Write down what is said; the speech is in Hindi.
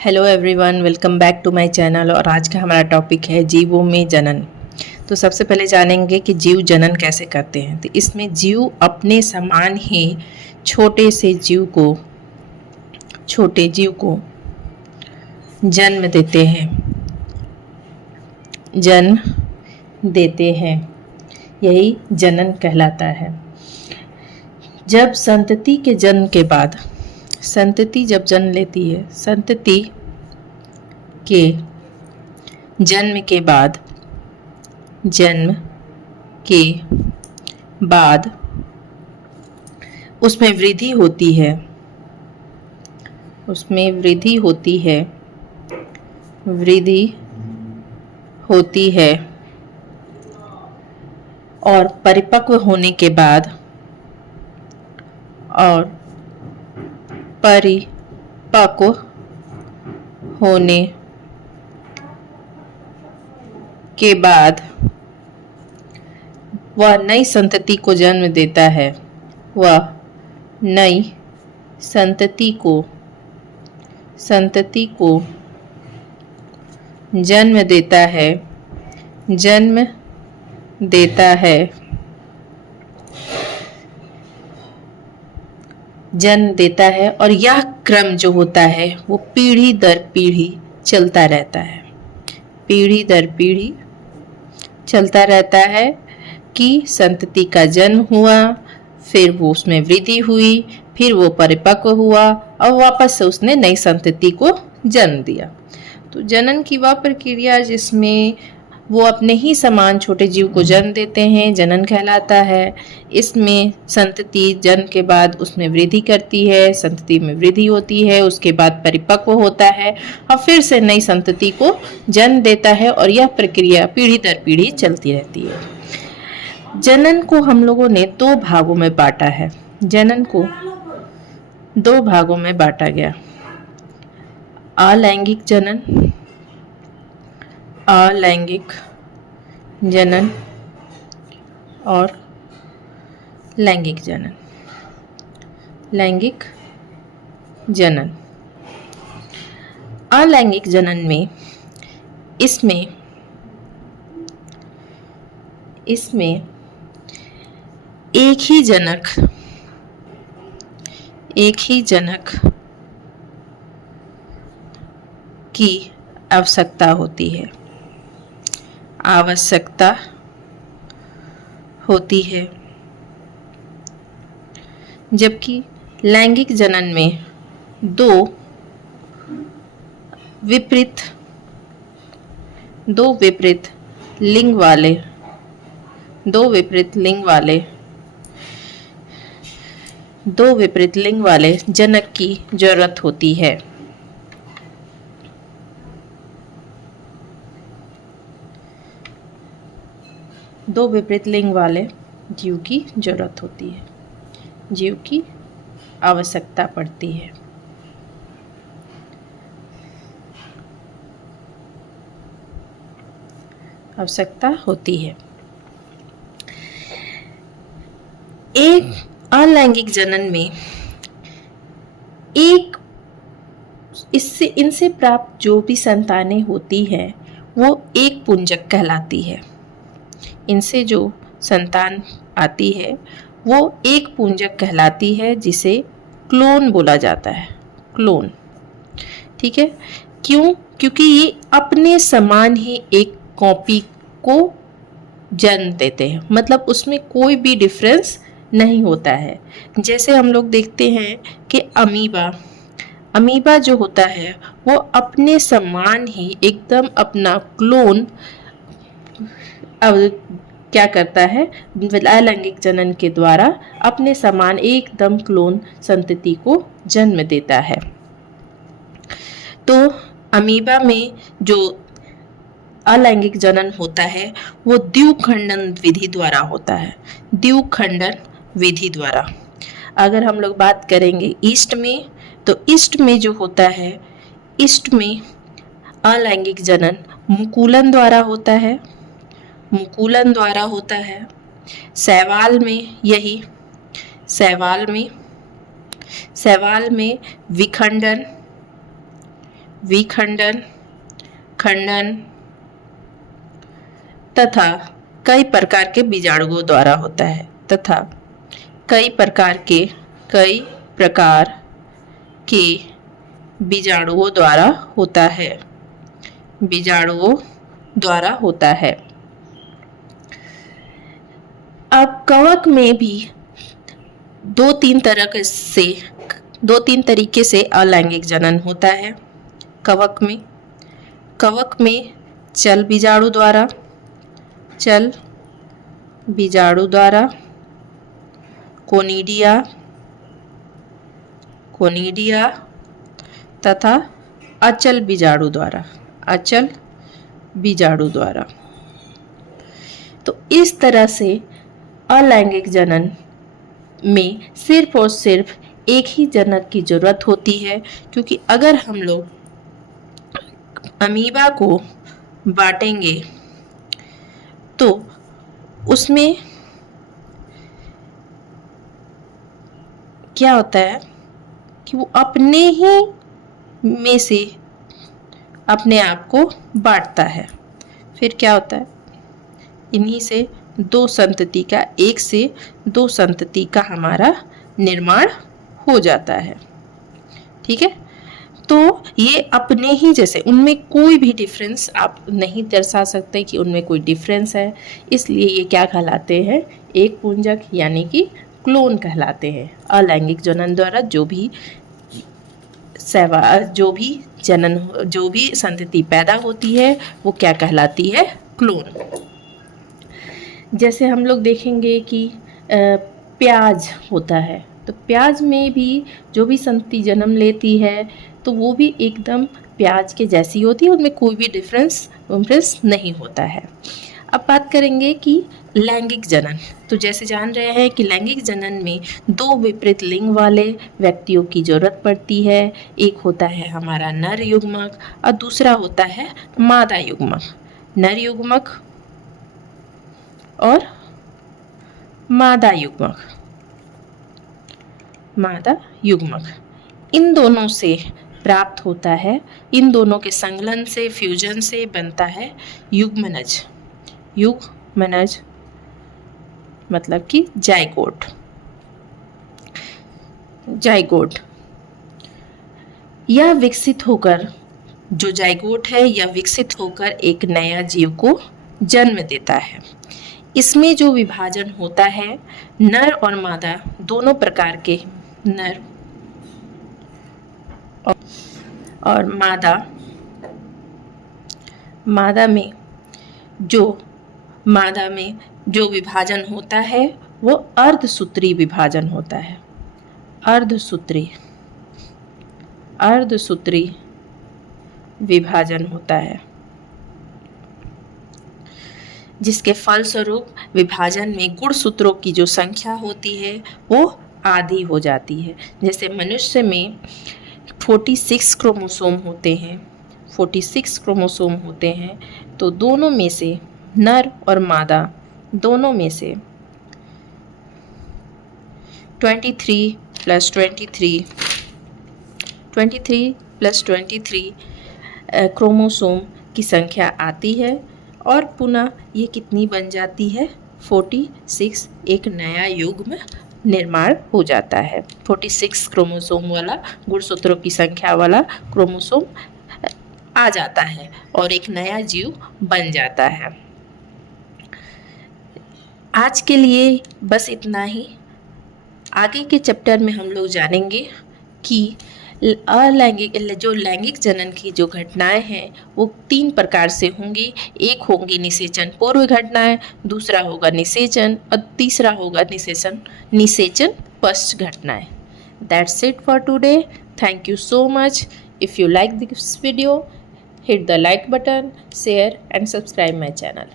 Hello everyone, welcome back to my channel. और आज का हमारा टॉपिक है जीवों में जनन। तो सबसे पहले जानेंगे कि जीव जनन कैसे करते हैं। तो इसमें जीव अपने समान ही छोटे जीव को जन्म देते हैं। यही जनन कहलाता है। जब संतति के जन्म के बाद, संतति जब जन्म लेती है, संतति के जन्म के बाद उसमें वृद्धि होती है और परिपक्व होने के बाद वह नई संतति को जन्म देता है। जन्म देता है और यह क्रम जो होता है वो पीढ़ी दर पीढ़ी चलता रहता है कि संतति का जन्म हुआ, फिर वो उसमें वृद्धि हुई, फिर वो परिपक्व हुआ और वापस से उसने नई संतति को जन्म दिया। तो जनन की वह प्रक्रिया जिसमें वो अपने ही समान छोटे जीव को जन्म देते हैं, जनन कहलाता है। इसमें संतति जन्म के बाद उसमें वृद्धि करती है, संतति में वृद्धि होती है, उसके बाद परिपक्व होता है और फिर से नई संतति को जन्म देता है और यह प्रक्रिया पीढ़ी दर पीढ़ी चलती रहती है। जनन को हम लोगों ने दो भागों में बांटा है। जनन को दो भागों में बांटा गया। अलैंगिक जनन और लैंगिक जनन। अलैंगिक जनन में इसमें एक ही जनक की आवश्यकता होती है, जबकि लैंगिक जनन में दो विपरीत लिंग वाले जनक की जरूरत होती है। दो विपरीत लिंग वाले जीव की जरूरत होती है, जीव की आवश्यकता पड़ती है। एक अलैंगिक जनन में इनसे प्राप्त जो भी संतानें होती है वो एक पुंजक कहलाती है। इनसे जो संतान आती है वो एक पुंजक कहलाती है, जिसे क्लोन बोला जाता है। क्लोन, ठीक है। क्यों? क्योंकि ये अपने समान ही एक कॉपी को जन्म देते हैं, मतलब उसमें कोई भी डिफरेंस नहीं होता है। जैसे हम लोग देखते हैं कि अमीबा जो होता है वो अपने समान ही एकदम अपना क्लोन क्या करता है, अलैंगिक जनन के द्वारा अपने समान एकदम क्लोन संतति को जन्म देता है। तो अमीबा में जो अलैंगिक जनन होता है वो द्विखंडन विधि द्वारा होता है। अगर हम लोग बात करेंगे ईस्ट में, तो ईस्ट में जो होता है, ईस्ट में अलैंगिक जनन मुकुलन द्वारा होता है। शैवाल में विखंडन विखंडन, खंडन तथा कई प्रकार के बीजाणुओं द्वारा होता है, तथा कई प्रकार के बीजाणुओं द्वारा होता है, बीजाणुओं द्वारा होता है। अब कवक में भी दो तीन तरीके से अलैंगिक जनन होता है। कवक में चल बीजाणु द्वारा, कोनिडिया तथा अचल बीजाणु द्वारा। तो इस तरह से अलैंगिक जनन में सिर्फ और सिर्फ एक ही जनक की जरूरत होती है, क्योंकि अगर हम लोग अमीबा को बांटेंगे तो उसमें क्या होता है कि वो अपने ही में से अपने आप को बांटता है। फिर क्या होता है, इन्हीं से एक से दो संतति का हमारा निर्माण हो जाता है। ठीक है, तो ये अपने ही जैसे, उनमें कोई भी डिफरेंस आप नहीं दर्शा सकते कि उनमें कोई डिफरेंस है, इसलिए ये क्या कहलाते हैं, एक पुंजक यानी कि क्लोन कहलाते हैं। अलैंगिक जनन द्वारा जो भी संतति पैदा होती है वो क्या कहलाती है, क्लोन। जैसे हम लोग देखेंगे कि प्याज होता है, तो प्याज में भी जो भी संतति जन्म लेती है तो वो भी एकदम प्याज के जैसी होती है, उनमें कोई भी डिफरेंस नहीं होता है। अब बात करेंगे कि लैंगिक जनन। तो जैसे जान रहे हैं कि लैंगिक जनन में दो विपरीत लिंग वाले व्यक्तियों की जरूरत पड़ती है। एक होता है हमारा नर युग्मक और दूसरा होता है मादा युग्मक। नर युग्मक और मादा युग्मक इन दोनों से प्राप्त होता है, इन दोनों के संकलन से, फ्यूजन से बनता है युग्मनज मतलब कि जाइगोट। यह विकसित होकर, जो जाइगोट है यह विकसित होकर एक नया जीव को जन्म देता है। इसमें जो विभाजन होता है, नर और मादा दोनों प्रकार के, नर और मादा में जो विभाजन होता है वो अर्धसूत्री विभाजन होता है। अर्धसूत्री विभाजन होता है, जिसके फलस्वरूप विभाजन में गुणसूत्रों की जो संख्या होती है वो आधी हो जाती है। जैसे मनुष्य में 46 क्रोमोसोम होते हैं, तो दोनों में से, नर और मादा दोनों में से 23 + 23 क्रोमोसोम की संख्या आती है और पुनः ये कितनी बन जाती है, 46। एक नया युग्म निर्माण हो जाता है। 46 क्रोमोसोम वाला, गुणसूत्रों की संख्या वाला क्रोमोसोम आ जाता है और एक नया जीव बन जाता है। आज के लिए बस इतना ही। आगे के चैप्टर में हम लोग जानेंगे कि लैंगिक जनन की जो घटनाएं हैं वो 3 प्रकार से होंगी। एक होंगी निषेचन पूर्व घटनाएं, दूसरा होगा निषेचन और तीसरा होगा निषेचन पश्च घटनाएं। That's it for today. Thank you so much. If you like this video, hit the like button, share and subscribe my channel.